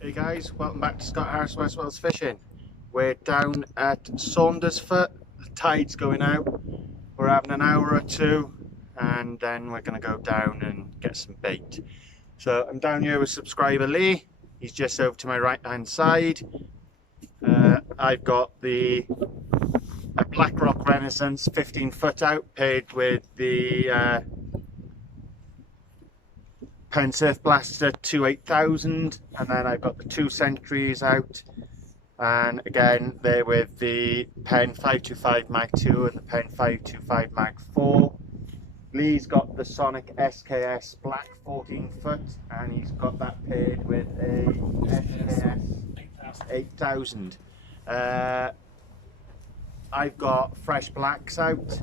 Hey guys, welcome back to Scott Harris West Wales Fishing. We're down at Saundersfoot, the tide's going out. We're having an hour or two and then we're going to go down and get some bait. So I'm down here with subscriber Lee, he's just over to my right hand side. I've got a Black Rock Renaissance 15 foot out paired with the Pen Surf Blaster 28000, and then I've got the 2 Centuries out, and again they're with the Pen 525 Mag 2 and the Pen 525 Mag 4. Lee's got the Sonic SKS Black 14 foot and he's got that paired with a SKS 8000. I've got fresh blacks out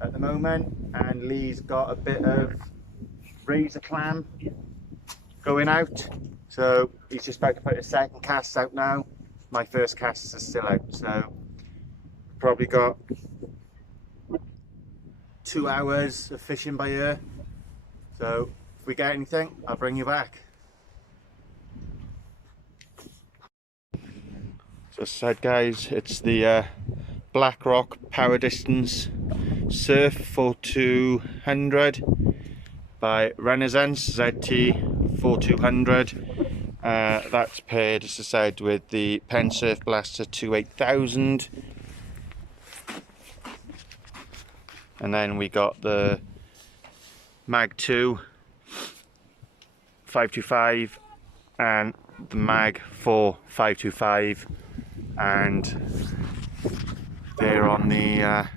at the moment and Lee's got a bit of razor clam going out, so he's just about to put his second cast out now. My first casts are still out, so probably got 2 hours of fishing by here. So if we get anything, I'll bring you back. So as I said guys, it's the Black Rock Power Distance Surf 4200 by Renaissance ZT 4200. That's paired, as I said, with the Pen Surf Blaster 28000, and then we got the Mag 2 525 and the Mag 4 525, and they're on the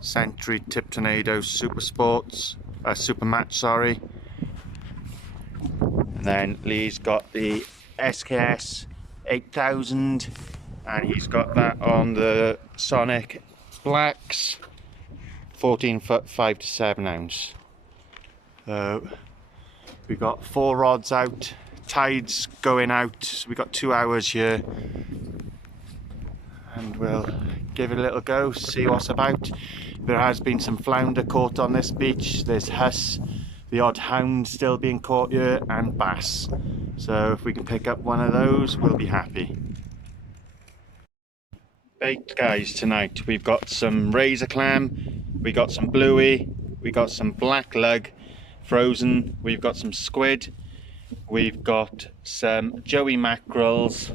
Century Tip Tornado Super Sports, Super Match, sorry. And then Lee's got the SKS 8000 and he's got that on the Sonic Blacks 14 foot 5 to 7 ounce. So we got 4 rods out, tide's going out, so we got 2 hours here and we'll give it a little go, see what's about. There has been some flounder caught on this beach, there's huss, the odd hound still being caught here, and bass. So if we can pick up one of those, we'll be happy. Bait guys, tonight we've got some razor clam, we got some bluey, we got some black lug frozen, we've got some squid, we've got some joey mackerels,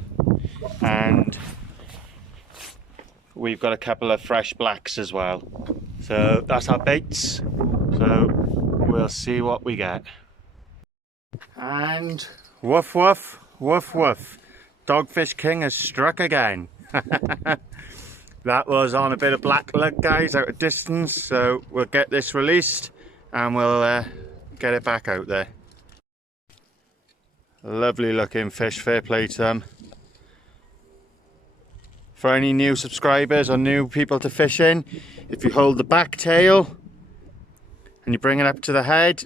and we've got a couple of fresh blacks as well. So that's our baits, so we'll see what we get. And woof woof woof woof, Dogfish King has struck again. That was on a bit of black lug guys, out of distance, so we'll get this released and we'll get it back out there. Lovely looking fish, fair play to them. For any new subscribers or new people to fishing, if you hold the back tail and you bring it up to the head,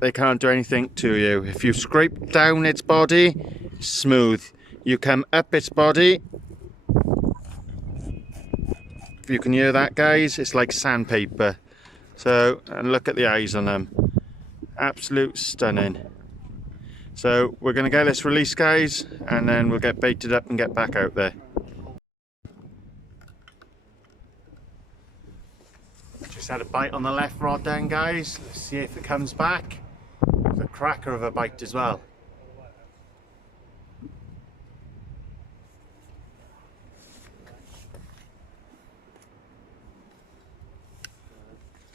they can't do anything to you. If you scrape down its body, smooth. You come up its body, if you can hear that guys, it's like sandpaper. So, and look at the eyes on them, absolute stunning. So we're going to get this released guys and then we'll get baited up and get back out there. Just had a bite on the left rod then guys, let's see if it comes back. It's a cracker of a bite as well.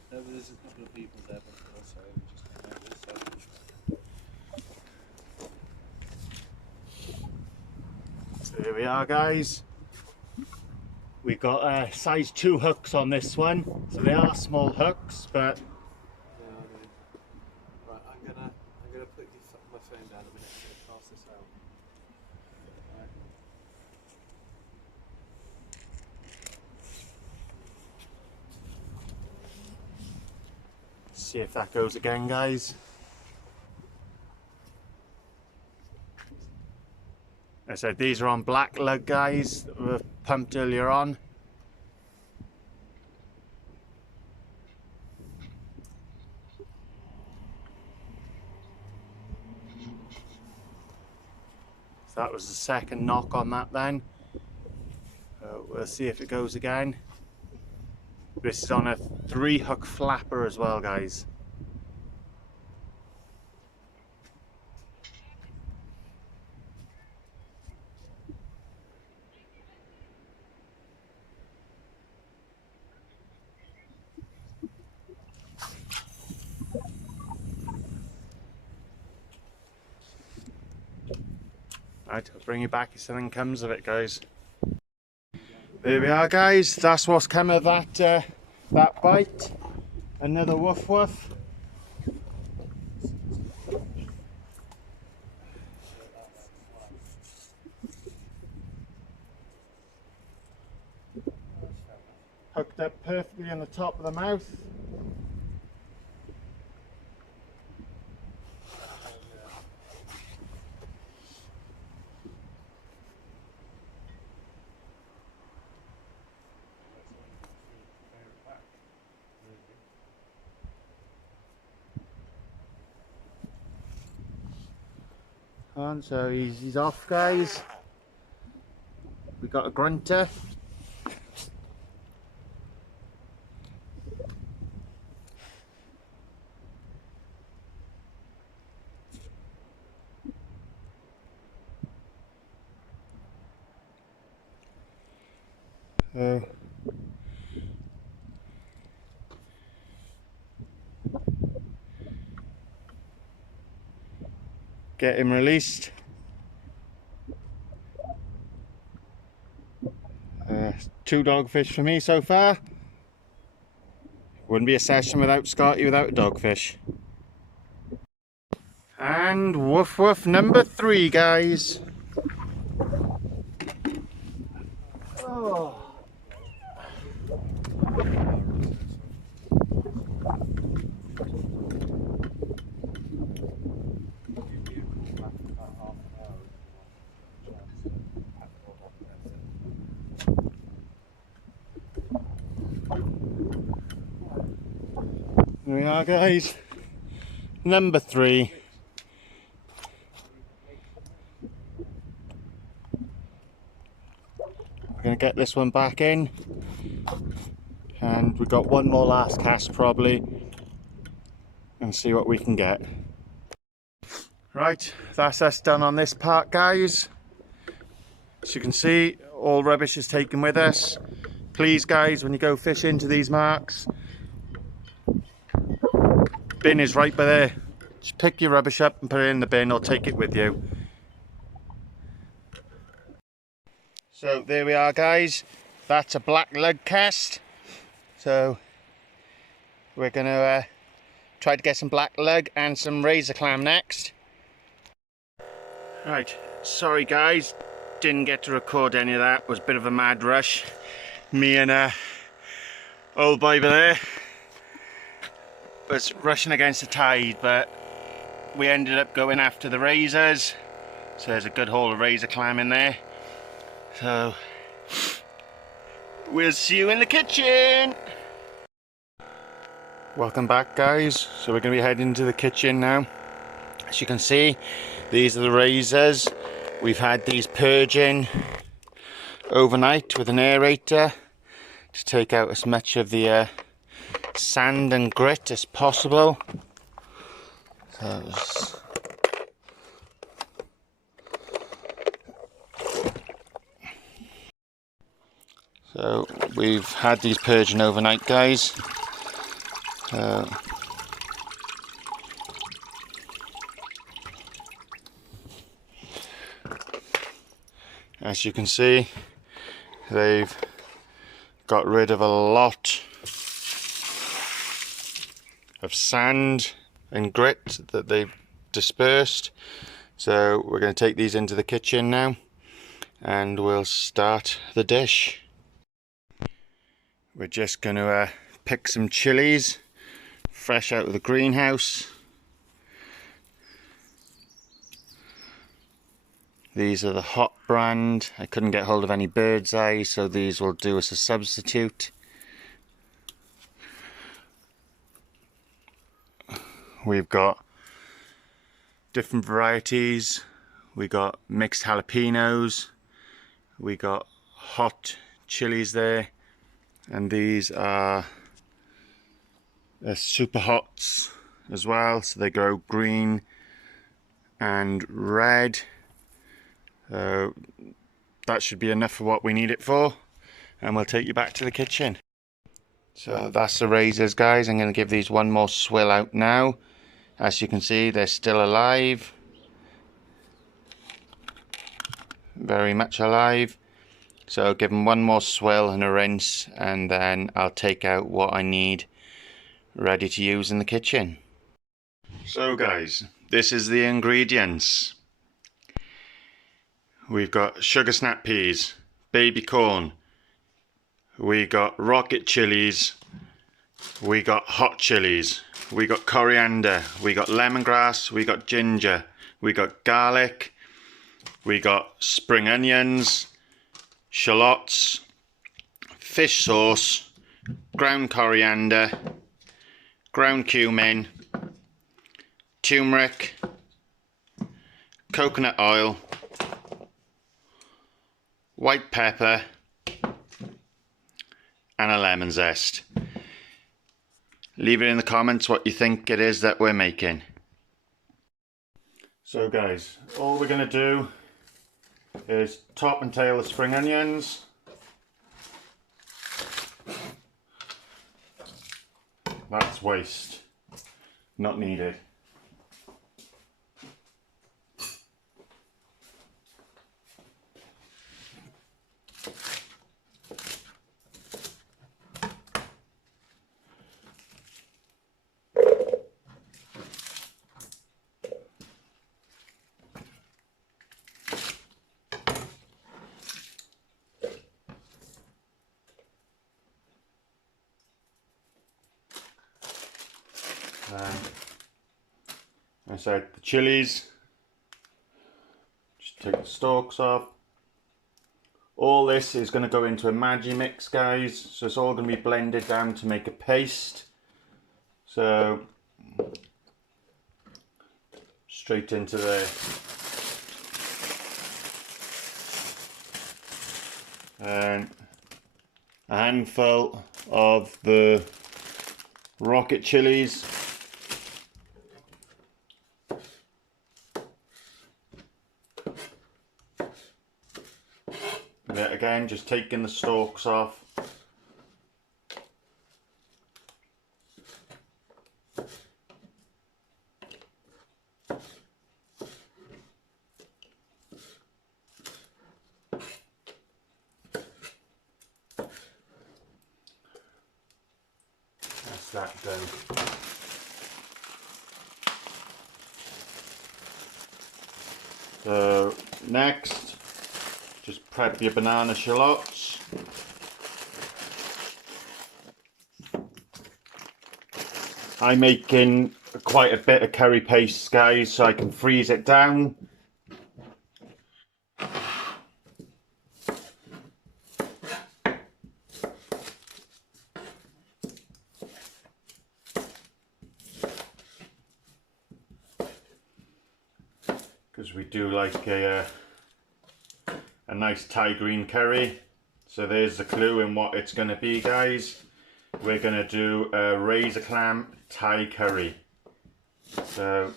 There's a couple of people there before, so just So here we are guys. We've got size 2 hooks on this one, so they are small hooks, but yeah, I know. Right, I'm gonna put my phone down a minute. I'm gonna pass this out. Right. see if that goes again guys. I said these are on black lug guys that were pumped earlier on. That was the second knock on that then. We'll see if it goes again. This is on a 3-hook flapper as well, guys. Right, I'll bring you back if something comes of it, guys. There we are, guys. That's what's come of that that bite. Another woof woof. Hooked up perfectly on the top of the mouth. On, so he's off, guys. We got a grunter. Get him released. 2 dogfish for me so far. Wouldn't be a session without Scotty without a dogfish. And woof woof number 3, guys. Oh. Here we are, guys. Number 3. We're going to get this one back in. And we've got one more last cast probably. And see what we can get. Right, that's us done on this part, guys. As you can see, all rubbish is taken with us. Please, guys, when you go fish into these marks, bin is right by there. Just pick your rubbish up and put it in the bin or take it with you. So there we are, guys. That's a black lug cast. So we're going to try to get some black lug and some razor clam next. Right, sorry guys, didn't get to record any of that. It was a bit of a mad rush. Me and old boy there was rushing against the tide, but we ended up going after the razors. So there's a good haul of razor clam in there. So we'll see you in the kitchen. Welcome back, guys. So we're going to be heading to the kitchen now. As you can see, these are the razors. We've had these purging overnight with an aerator to take out as much of the sand and grit as possible. So we've had these purging overnight, guys. As you can see, they've got rid of a lot of sand and grit that they've dispersed. So we're going to take these into the kitchen now and we'll start the dish. We're just going to pick some chilies fresh out of the greenhouse. These are the hot brand. I couldn't get hold of any bird's eye, so these will do as a substitute. We've got different varieties. we got mixed jalapenos, we got hot chilies there, and these are super hots as well, so they grow green and red. That should be enough for what we need it for, and we'll take you back to the kitchen. So that's the razors, guys. I'm going to give these one more swill out now. As you can see, they're still alive, very much alive. So I'll give them one more swill and a rinse, and then I'll take out what I need ready to use in the kitchen. So guys, this is the ingredients. We've got sugar snap peas, baby corn, we got rocket chilies, we got hot chilies, we got coriander, we got lemongrass, we got ginger, we got garlic, we got spring onions, shallots, fish sauce, ground coriander, ground cumin, turmeric, coconut oil, white pepper, and a lemon zest. Leave it in the comments what you think it is that we're making. So guys, all we're going to do is top and tail the spring onions. That's waste, not needed. I said the chilies, just take the stalks off. All this is going to go into a Maggi mix, guys, so it's all going to be blended down to make a paste. So straight into there. And a handful of the rocket chilies. There again, just taking the stalks off. That's that done. So next, just prep your banana shallots. I'm making quite a bit of curry paste, guys, so I can freeze it down. Because we do like a nice Thai green curry. So there's the clue in what it's going to be, guys. We're going to do a razor clam Thai curry. So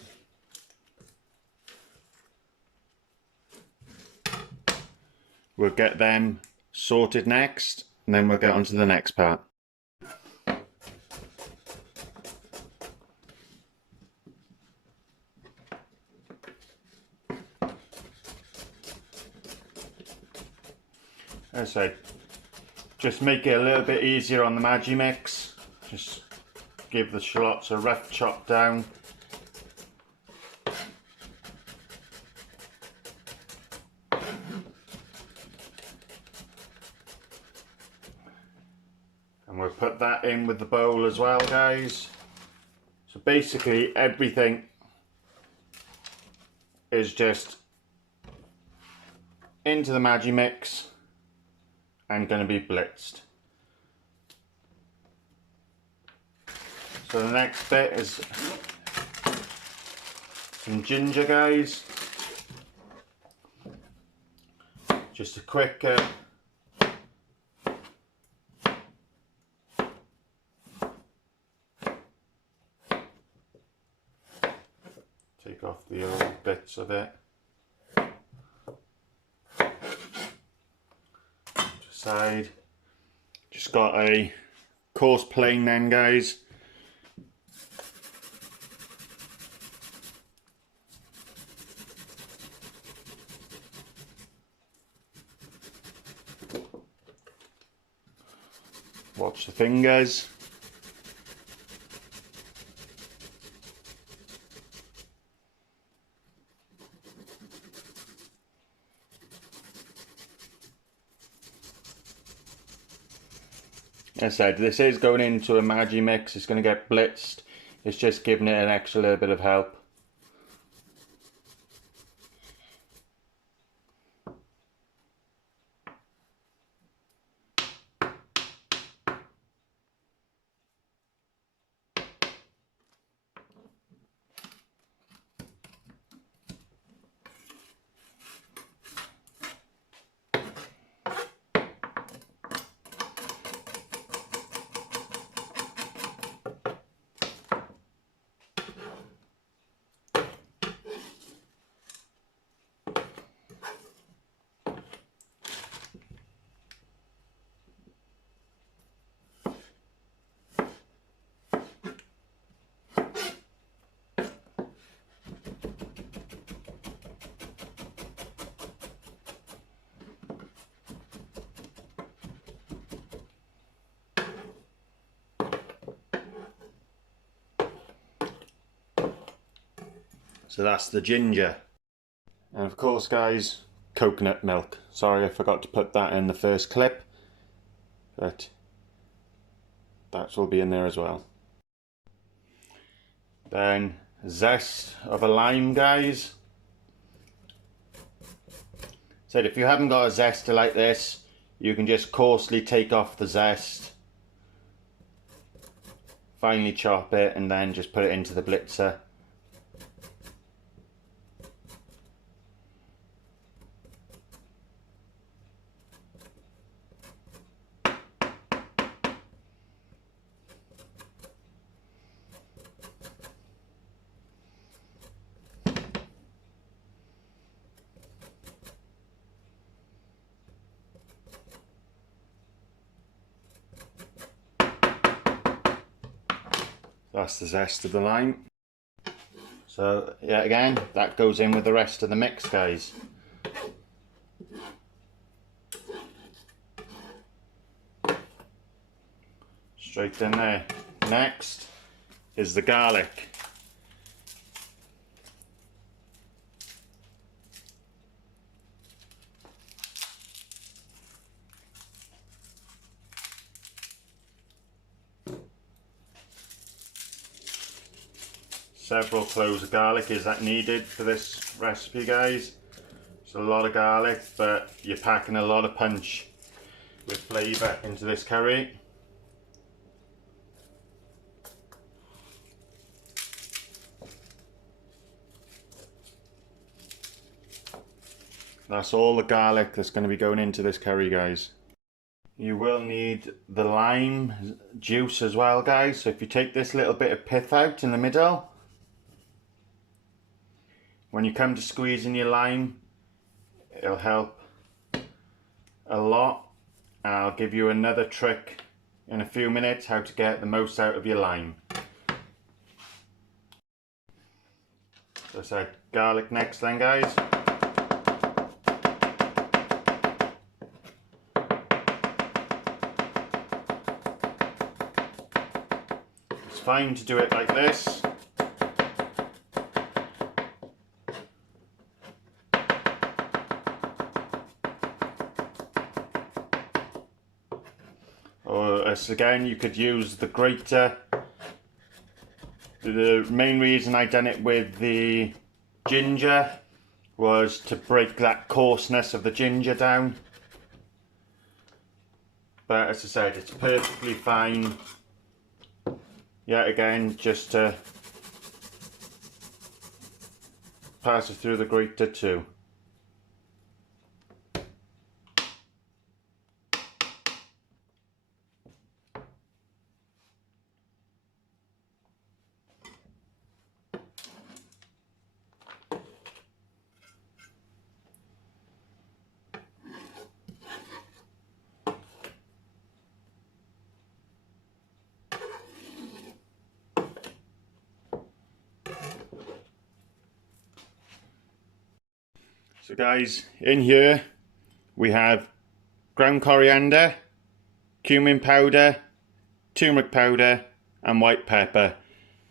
we'll get them sorted next, and then we'll get on to the next part. As I said, just make it a little bit easier on the Maggi mix. Just give the shallots a rough chop down. And we'll put that in with the bowl as well, guys. So basically everything is just into the Maggi mix and going to be blitzed. So the next bit is some ginger, guys. Just a quick take off the old bits of it. Side. Just got a coarse plane then, guys. Watch the fingers. As I said, this is going into a Maggi mix. It's going to get blitzed. It's just giving it an extra little bit of help. So that's the ginger. And of course, guys, coconut milk. Sorry, I forgot to put that in the first clip, but that will be in there as well. Then zest of a lime, guys. So if you haven't got a zester like this, you can just coarsely take off the zest, finely chop it, and then just put it into the blitzer. That's the zest of the lime. So yeah, again, that goes in with the rest of the mix, guys. Straight in there. Next is the garlic. Several cloves of garlic is that needed for this recipe, guys. It's a lot of garlic, but you're packing a lot of punch with flavour into this curry. That's all the garlic that's going to be going into this curry, guys. You will need the lime juice as well, guys. So if you take this little bit of pith out in the middle, when you come to squeezing your lime, it'll help a lot. And I'll give you another trick in a few minutes how to get the most out of your lime. So I said garlic next then, guys. It's fine to do it like this. Or as again, you could use the grater. The main reason I done it with the ginger was to break that coarseness of the ginger down. But as I said, it's perfectly fine. Yet again, just to pass it through the grater too. So guys, in here we have ground coriander, cumin powder, turmeric powder and white pepper.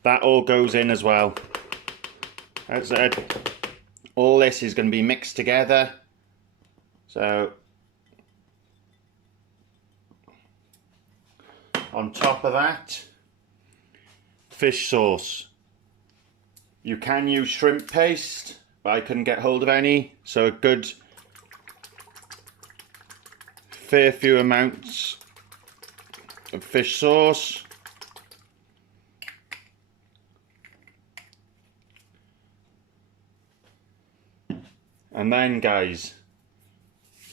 That all goes in as well. As I said, all this is going to be mixed together. So on top of that, fish sauce. You can use shrimp paste, but I couldn't get hold of any, so a good fair few amounts of fish sauce. And then guys,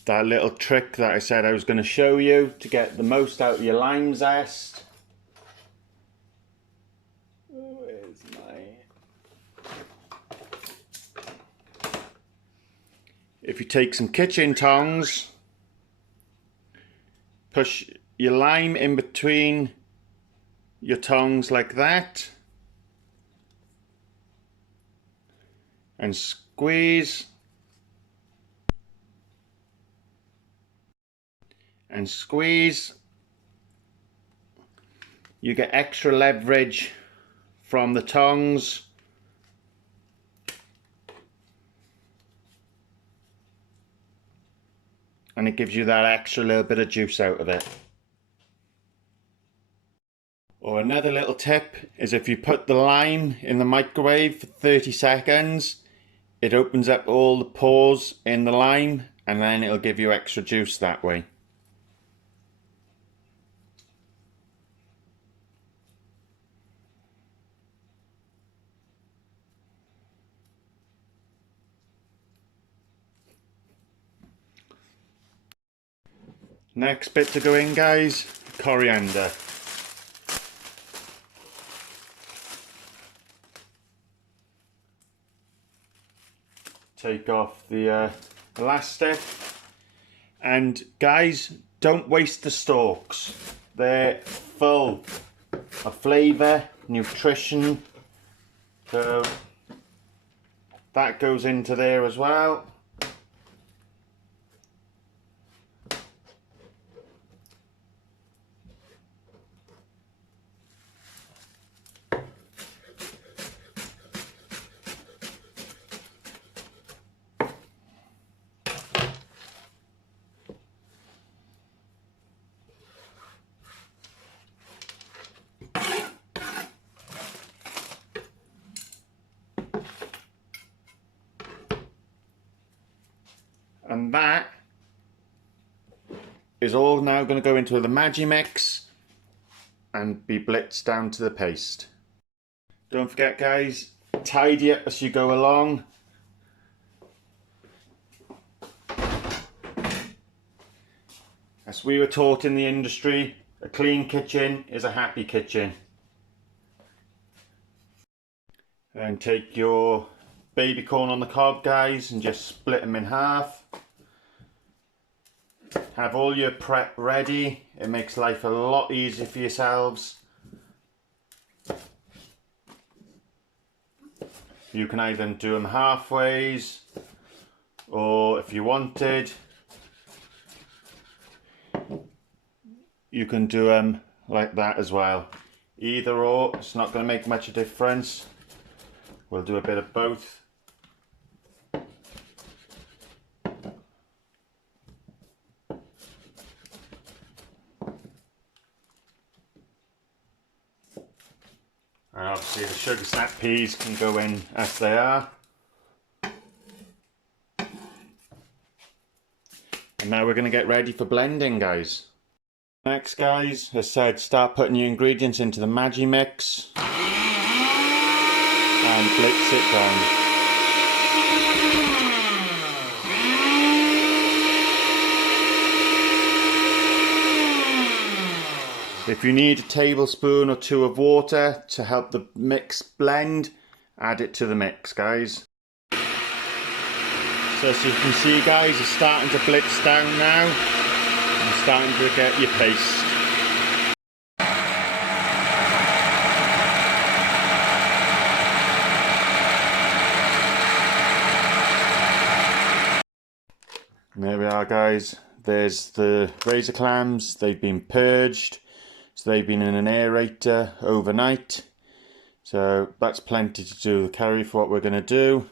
that little trick that I said I was going to show you to get the most out of your lime zest. Where's my... If you take some kitchen tongs, push your lime in between your tongs like that, and squeeze and squeeze. You get extra leverage from the tongs. And it gives you that extra little bit of juice out of it. Or another little tip is if you put the lime in the microwave for 30 seconds, it opens up all the pores in the lime and then it'll give you extra juice that way. Next bit to go in guys, coriander. Take off the elastic, and guys, don't waste the stalks. They're full of flavour, nutrition, so that goes into there as well. And that is all now going to go into the Magimix and be blitzed down to the paste. Don't forget guys, tidy up as you go along. As we were taught in the industry, a clean kitchen is a happy kitchen. Then take your baby corn on the cob guys and just split them in half. Have all your prep ready. It makes life a lot easier for yourselves. You can either do them halfways, or if you wanted, you can do them like that as well. Either or, it's not going to make much of a difference. We'll do a bit of both. And obviously the sugar snap peas can go in as they are. And now we're going to get ready for blending guys. Next guys, as said, start putting your ingredients into the Magimix and blitz it down. If you need a tablespoon or two of water to help the mix blend, add it to the mix guys. So as you can see guys, it's starting to blitz down now and starting to get your paste. And there we are, guys. There's the razor clams. They've been purged. So they've been in an aerator overnight. So that's plenty to do the curry for what we're going to do.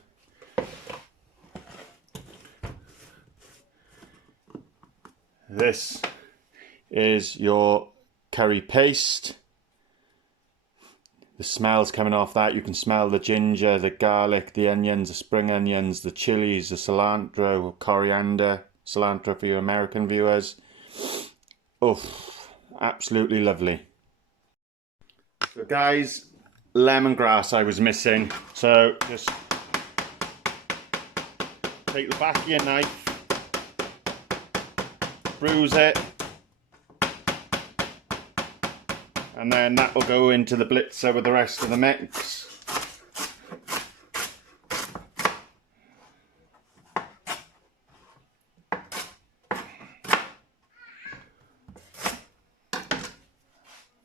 This is your curry paste. The smell's coming off that. You can smell the ginger, the garlic, the onions, the spring onions, the chilies, the cilantro, coriander. Cilantro for your American viewers. Oh, absolutely lovely. So guys, lemongrass I was missing. So just take the back of your knife, bruise it, and then that will go into the blitzer with the rest of the mix.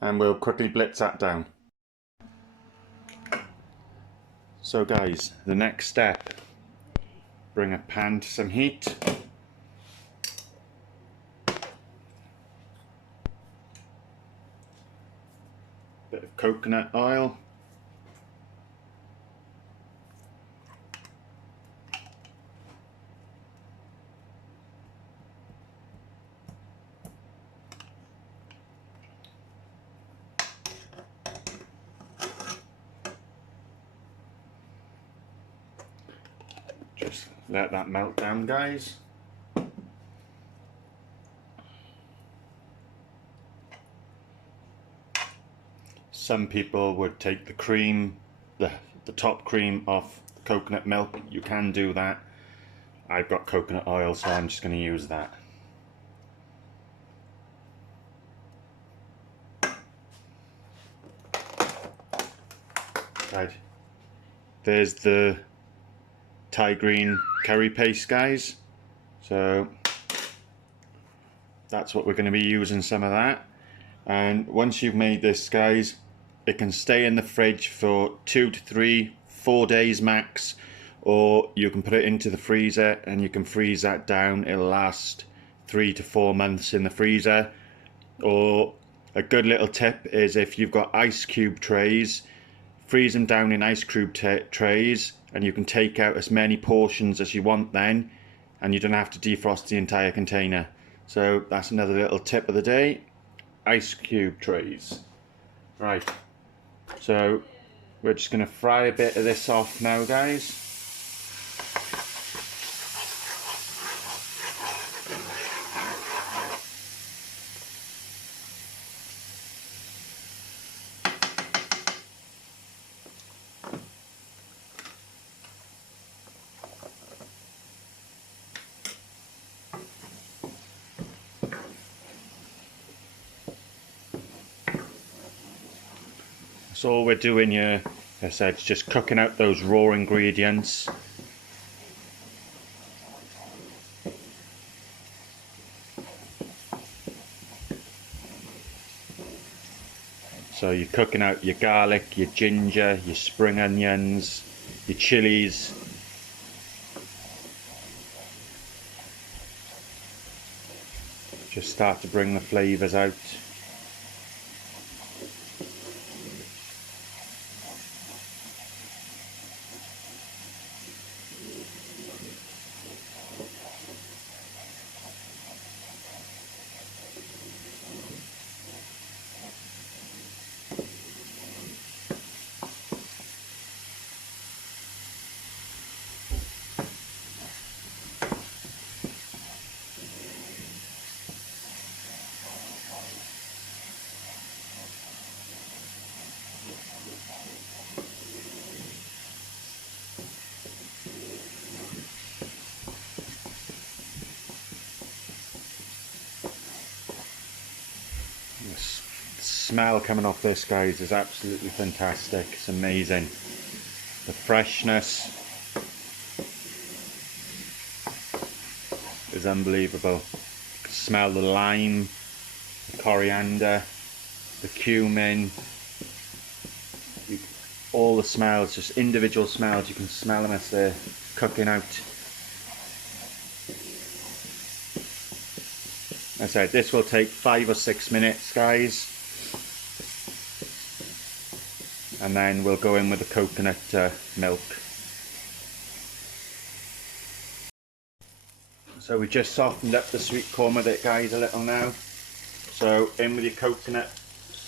And we'll quickly blitz that down. So guys, the next step, bring a pan to some heat. Bit of coconut oil. Just let that melt down, guys. Some people would take the cream, the top cream off the coconut milk. You can do that. I've got coconut oil, so I'm just going to use that. Right. There's the Thai green curry paste, guys. So that's what we're going to be using, some of that. And once you've made this, guys, it can stay in the fridge for 2 to 3, 4 days max, or you can put it into the freezer and you can freeze that down. It'll last 3 to 4 months in the freezer. Or a good little tip is, if you've got ice cube trays, freeze them down in ice cube trays, and you can take out as many portions as you want then, and you don't have to defrost the entire container. So that's another little tip of the day. Ice cube trays. Right, so we're just going to fry a bit of this off now, guys. So all we're doing here, as I said, is just cooking out those raw ingredients. So you're cooking out your garlic, your ginger, your spring onions, your chilies. Just start to bring the flavours out. The smell coming off this, guys, is absolutely fantastic. It's amazing. The freshness is unbelievable. You can smell the lime, the coriander, the cumin, all the smells, just individual smells. You can smell them as they're cooking out. I said this will take 5 or 6 minutes, guys, and then we'll go in with the coconut milk. So we just softened up the sweet corn with it, guys, a little now. So in with your coconut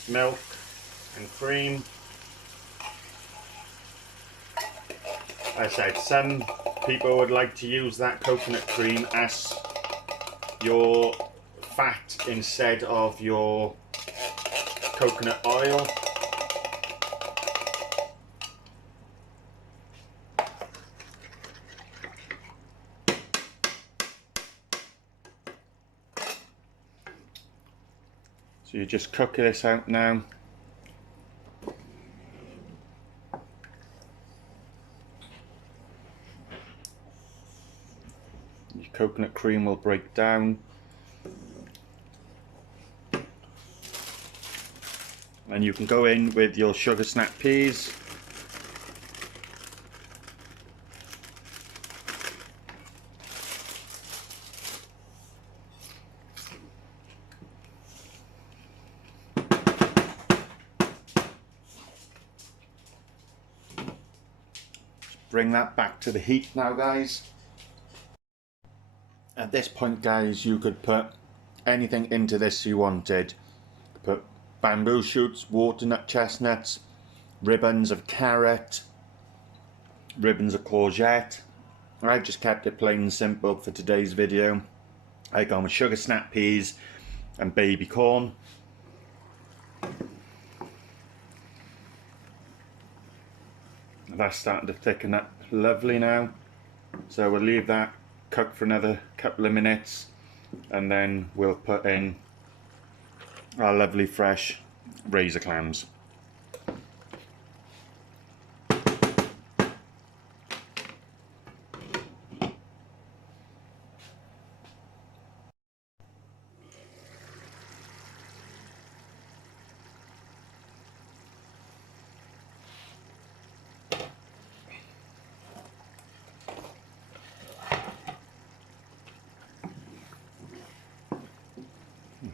milk and cream. I said some people would like to use that coconut cream as your fat instead of your coconut oil. So you just cook this out now. Your coconut cream will break down. And you can go in with your sugar snap peas. Bring that back to the heat now, guys. At this point, guys, you could put anything into this you wanted. Put bamboo shoots, watermelon chestnuts, ribbons of carrot, ribbons of courgette. I've just kept it plain and simple for today's video. I've gone with sugar snap peas and baby corn. That's starting to thicken up lovely now, so we'll leave that cook for another couple of minutes, and then we'll put in our lovely fresh razor clams.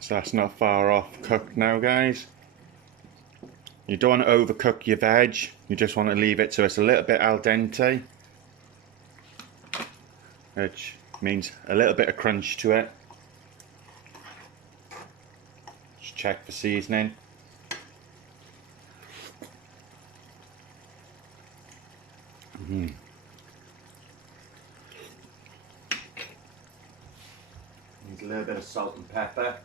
So that's not far off cooked now, guys. You don't want to overcook your veg, you just want to leave it so it's a little bit al dente, which means a little bit of crunch to it. Just check for seasoning. Needs a little bit of salt and pepper.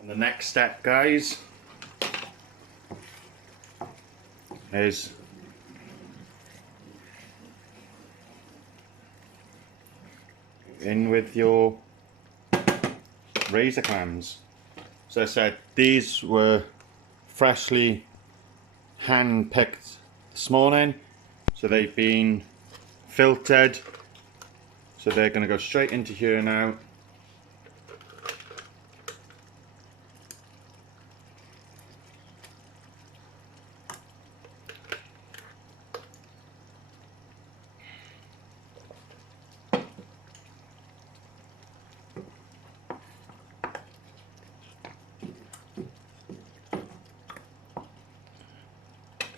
And the next step, guys, is in with your razor clams. So I said these were freshly hand picked this morning, so they've been filtered, so they're going to go straight into here now.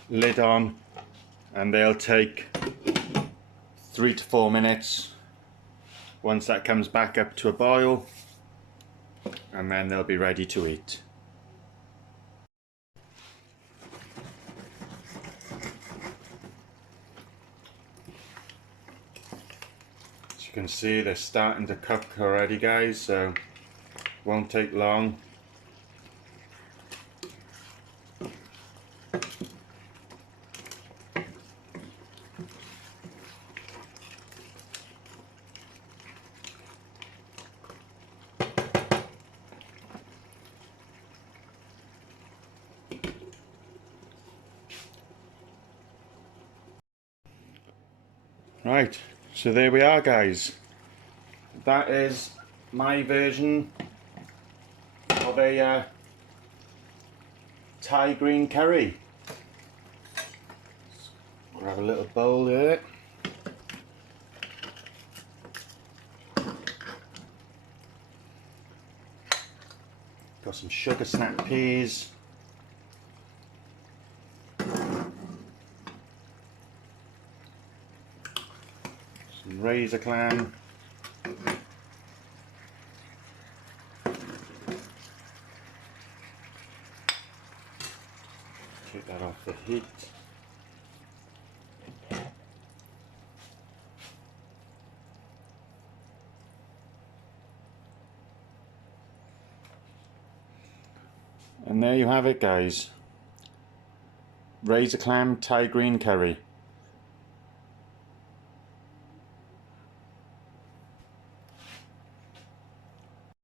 Lid on, and they'll take 3 to 4 minutes. Once that comes back up to a boil, and then they'll be ready to eat. As you can see, they're starting to cook already, guys, so won't take long. Right, so there we are, guys. That is my version of a Thai green curry. Grab a little bowl here. Got some sugar snap peas. Some razor clam. Take that off the heat. And there you have it, guys. Razor clam Thai green curry.